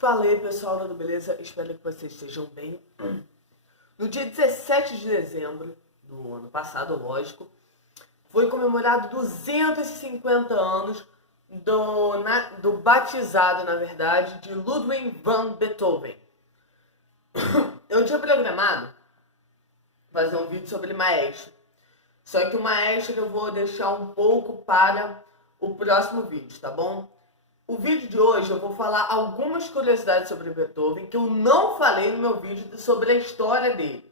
Fala aí, pessoal, tudo beleza? Espero que vocês estejam bem. No dia 17 de dezembro do ano passado, lógico, foi comemorado 250 anos do batizado, na verdade, de Ludwig van Beethoven. Eu tinha programado fazer um vídeo sobre Maestro, só que o Maestro eu vou deixar um pouco para o próximo vídeo, tá bom? O vídeo de hoje eu vou falar algumas curiosidades sobre Beethoven que eu não falei no meu vídeo sobre a história dele.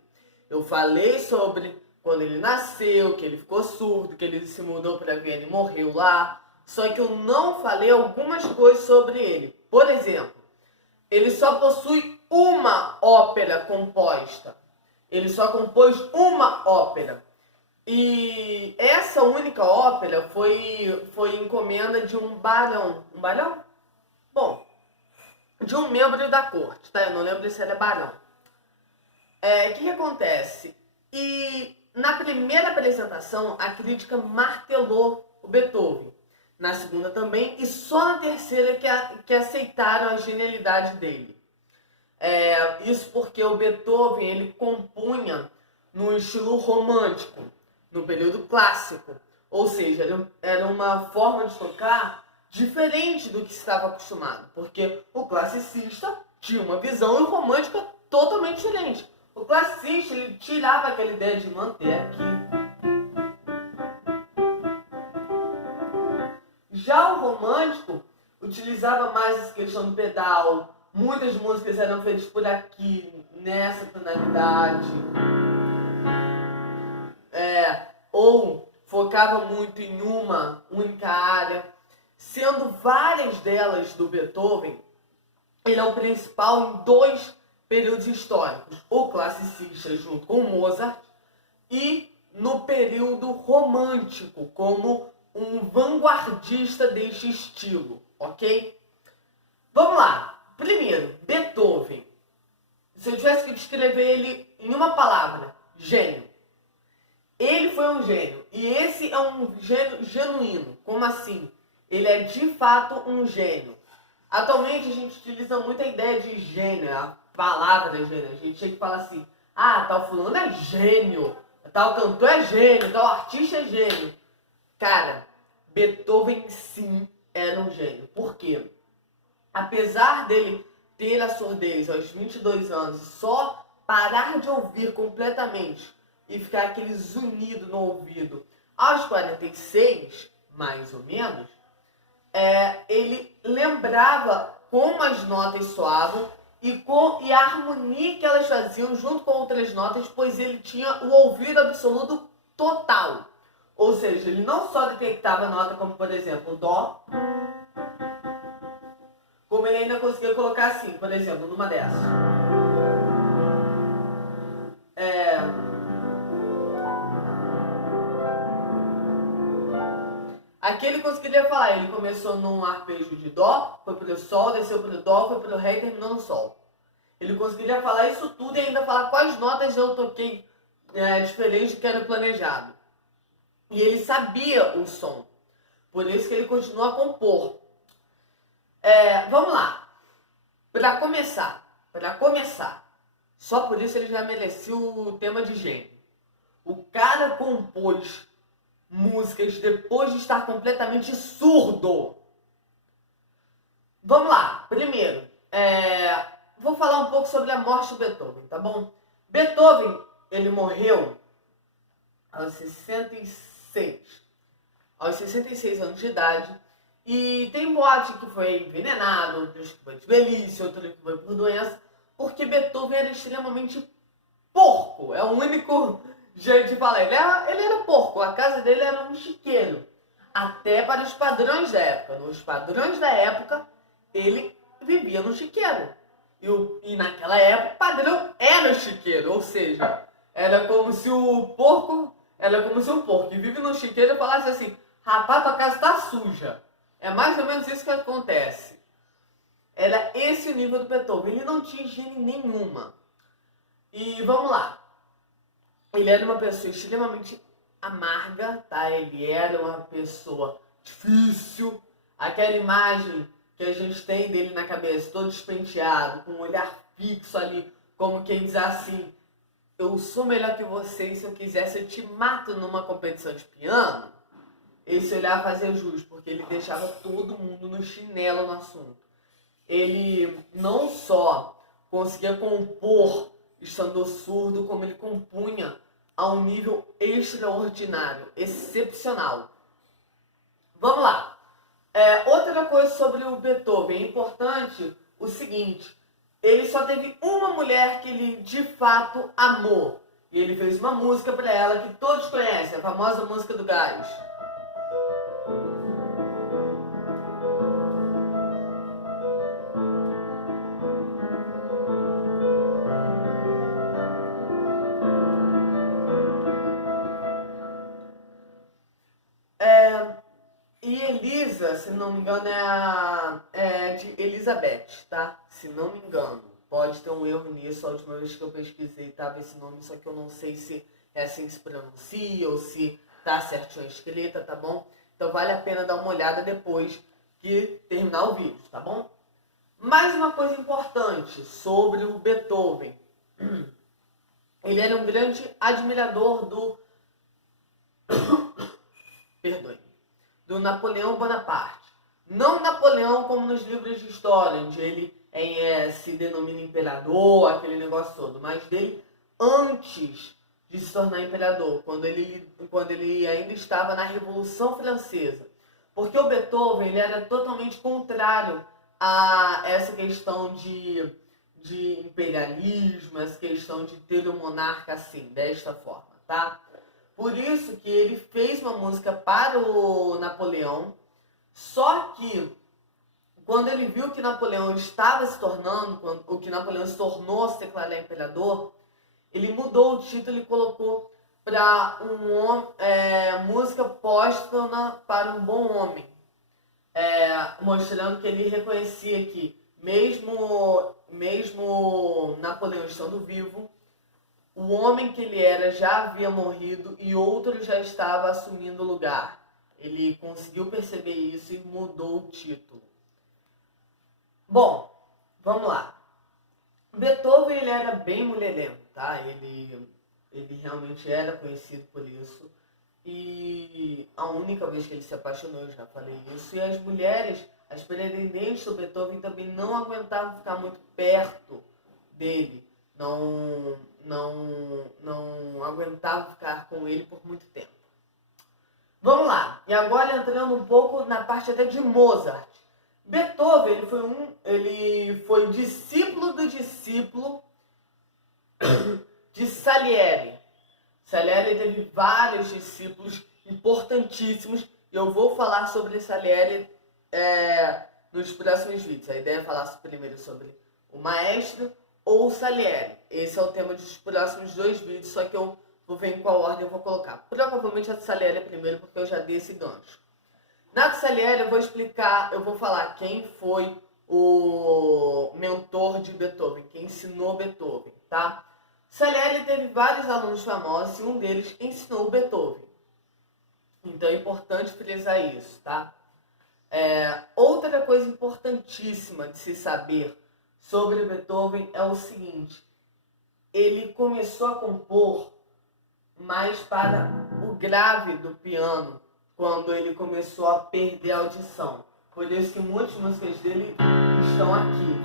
Eu falei sobre quando ele nasceu, que ele ficou surdo, que ele se mudou para Viena e morreu lá. Só que eu não falei algumas coisas sobre ele. Por exemplo, ele só possui uma ópera composta. Ele só compôs uma ópera. E essa única ópera foi encomenda de um barão. Um barão? Bom, de um membro da corte, tá? Eu não lembro se ele é barão. O que acontece? E na primeira apresentação, a crítica martelou o Beethoven. Na segunda também, e só na terceira que aceitaram a genialidade dele. Isso porque o Beethoven ele compunha no estilo romântico, no período clássico. Ou seja, era uma forma de tocar diferente do que se estava acostumado. Porque o classicista tinha uma visão e o romântico totalmente diferente. O classicista ele tirava aquela ideia de manter aqui. Já o romântico utilizava mais essa questão do pedal. Muitas músicas eram feitas por aqui, nessa tonalidade. Ou focava muito em uma única área. Sendo várias delas do Beethoven, ele é o principal em dois períodos históricos. O classicista junto com Mozart e no período romântico, como um vanguardista deste estilo, ok? Vamos lá. Primeiro, Beethoven. Se eu tivesse que descrever ele em uma palavra, gênio. Ele foi um gênio. E esse é um gênio genuíno. Como assim? Ele é de fato um gênio. Atualmente a gente utiliza muito a ideia de gênio, a palavra gênio. A gente chega e fala assim, tal fulano é gênio, tal cantor é gênio, tal artista é gênio. Cara, Beethoven sim era um gênio. Por quê? Apesar dele ter a surdez aos 22 anos e só parar de ouvir completamente e ficar aquele zunido no ouvido aos 46, mais ou menos, ele lembrava como as notas soavam e a harmonia que elas faziam junto com outras notas, pois ele tinha o ouvido absoluto total. Ou seja, ele não só detectava a nota como, por exemplo, o Dó, como ele ainda conseguia colocar assim, por exemplo, numa dessas. Aqui ele conseguiria falar, ele começou num arpejo de Dó, foi pro Sol, desceu pro Dó, foi pro Ré e terminou no Sol. Ele conseguiria falar isso tudo e ainda falar quais notas eu toquei diferente do que era planejado. E ele sabia o som, por isso que ele continua a compor. Vamos lá. Para começar, só por isso ele já merecia o tema de gênio. O cara compôs músicas depois de estar completamente surdo. Vamos lá. Primeiro, vou falar um pouco sobre a morte de Beethoven, tá bom? Beethoven, ele morreu aos 66 anos de idade. E tem boatos que foi envenenado, outros que foi de velhice, outros que foi por doença, porque Beethoven era extremamente porco. É o único jeito de falar. Ele era porco, a casa dele era um chiqueiro. Até para os padrões da época. Nos padrões da época, ele vivia no chiqueiro. E naquela época, o padrão era o chiqueiro. Ou seja, era como se um porco que vive no chiqueiro falasse assim, rapaz, tua casa está suja. É mais ou menos isso que acontece. Era esse o nível do Beethoven. Ele não tinha higiene nenhuma. E vamos lá. Ele era uma pessoa extremamente amarga, tá? Ele era uma pessoa difícil. Aquela imagem que a gente tem dele na cabeça, todo despenteado, com um olhar fixo ali, como quem diz assim, eu sou melhor que você e se eu quisesse eu te mato numa competição de piano, esse olhar fazia jus, porque ele deixava todo mundo no chinelo no assunto. Ele não só conseguia compor estando surdo, como ele compunha a um nível extraordinário, excepcional. Vamos lá. Outra coisa sobre o Beethoven, é importante o seguinte, ele só teve uma mulher que ele de fato amou. E ele fez uma música para ela que todos conhecem, a famosa música do gás. E Elisa, se não me engano, é de Elizabeth, tá? Se não me engano. Pode ter um erro nisso. A última vez que eu pesquisei tava esse nome, só que eu não sei se é assim que se pronuncia ou se tá certinho a escrita, tá bom? Então vale a pena dar uma olhada depois que terminar o vídeo, tá bom? Mais uma coisa importante sobre o Beethoven. Ele era um grande admirador do do Napoleão Bonaparte. Não Napoleão como nos livros de história, onde ele se denomina imperador, aquele negócio todo, mas dele antes de se tornar imperador, quando ele ainda estava na Revolução Francesa. Porque o Beethoven ele era totalmente contrário a essa questão de imperialismo, essa questão de ter um monarca assim, desta forma, tá? Por isso que ele fez uma música para o Napoleão, só que quando ele viu que Napoleão estava se tornando, o que Napoleão se tornou se declarar imperador, ele mudou o título e colocou para música póstuma para um bom homem, mostrando que ele reconhecia que mesmo Napoleão estando vivo, o homem que ele era já havia morrido e outro já estava assumindo o lugar. Ele conseguiu perceber isso e mudou o título. Bom, vamos lá. Beethoven ele era bem mulherengo, tá? Ele realmente era conhecido por isso. E a única vez que ele se apaixonou, eu já falei isso. E as mulheres, as pretendentes do Beethoven também não aguentavam ficar muito perto dele. Não aguentava ficar com ele por muito tempo. Vamos lá. E agora entrando um pouco na parte até de Mozart. Beethoven ele foi discípulo do discípulo de Salieri. Salieri teve vários discípulos importantíssimos e eu vou falar sobre Salieri nos próximos vídeos. A ideia é falar primeiro sobre o maestro ou Salieri. Esse é o tema dos próximos 2 vídeos, só que eu vou ver em qual ordem eu vou colocar. Provavelmente a do Salieri é primeiro, porque eu já dei esse gancho. Na do Salieri eu vou falar quem foi o mentor de Beethoven, quem ensinou Beethoven, tá? Salieri teve vários alunos famosos e um deles ensinou Beethoven. Então é importante frisar isso, tá? Outra coisa importantíssima de se saber sobre Beethoven é o seguinte, ele começou a compor mais para o grave do piano, quando ele começou a perder a audição. Por isso que muitas músicas dele estão aqui.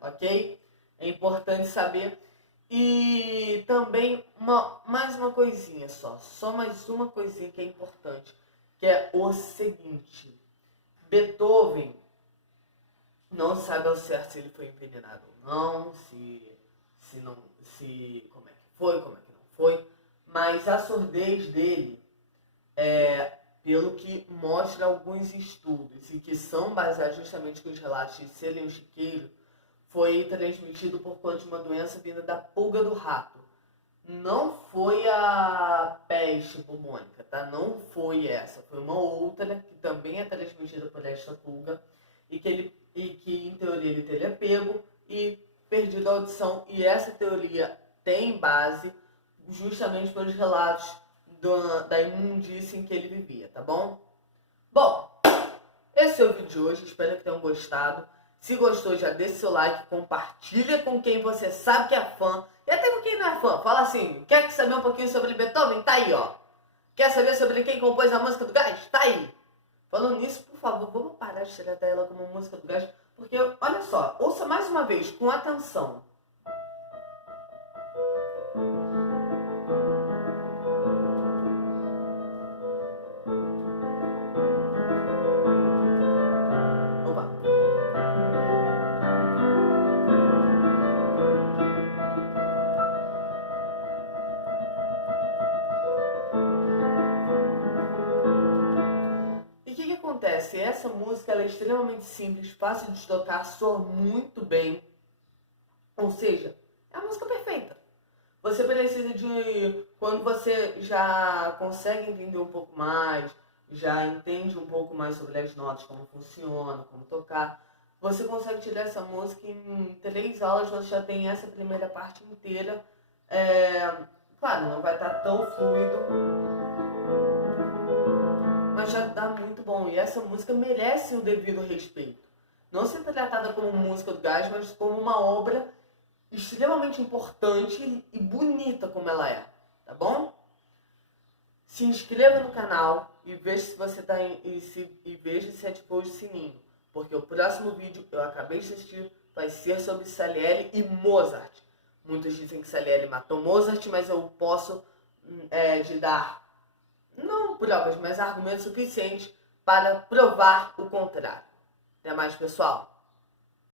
Ok? É importante saber. E também mais uma coisinha só mais uma coisinha que é importante, que é o seguinte, Beethoven não sabe ao certo se ele foi envenenado ou não, como é que foi, como é que não foi, mas a surdez dele, pelo que mostra alguns estudos e que são baseados justamente nos relatos de Selim Chiqueiro, foi transmitido por conta de uma doença vinda da pulga do rato. Não foi a peste bubônica, tá? Não foi essa, foi uma outra que também é transmitida por esta pulga e que em teoria ele teria pego e perdido a audição, e essa teoria tem base justamente pelos relatos da imundícia em que ele vivia, tá bom? Bom, Esse é o vídeo de hoje, espero que tenham gostado. Se gostou, já deixa seu like, compartilha com quem você sabe que é fã. E até com quem não é fã, fala assim, quer saber um pouquinho sobre Beethoven? Tá aí, ó. Quer saber sobre quem compôs a música do Gás? Tá aí. Falando nisso, por favor, vamos parar de tirar ela como música do Gás, porque, olha só, ouça mais uma vez, com atenção. Opa. E o que acontece? Essa música ela é extremamente simples, fácil de tocar, soa muito bem. Ou seja, é a música perfeita. Você precisa de, quando você já consegue entender um pouco mais, já entende um pouco mais sobre as notas, como funciona, como tocar, você consegue tirar essa música em 3 aulas, você já tem essa primeira parte inteira. Claro, não vai estar tão fluido, mas já dá muito bom. E essa música merece o devido respeito. Não ser tratada como música do Gás, mas como uma obra extremamente importante e bonita como ela é, tá bom? Se inscreva no canal e veja se você tá e veja se ativou o sininho, porque o próximo vídeo eu acabei de assistir vai ser sobre Salieri e Mozart. Muitos dizem que Salieri matou Mozart, mas eu posso te dar não provas, mas argumentos suficientes para provar o contrário. Até mais, pessoal!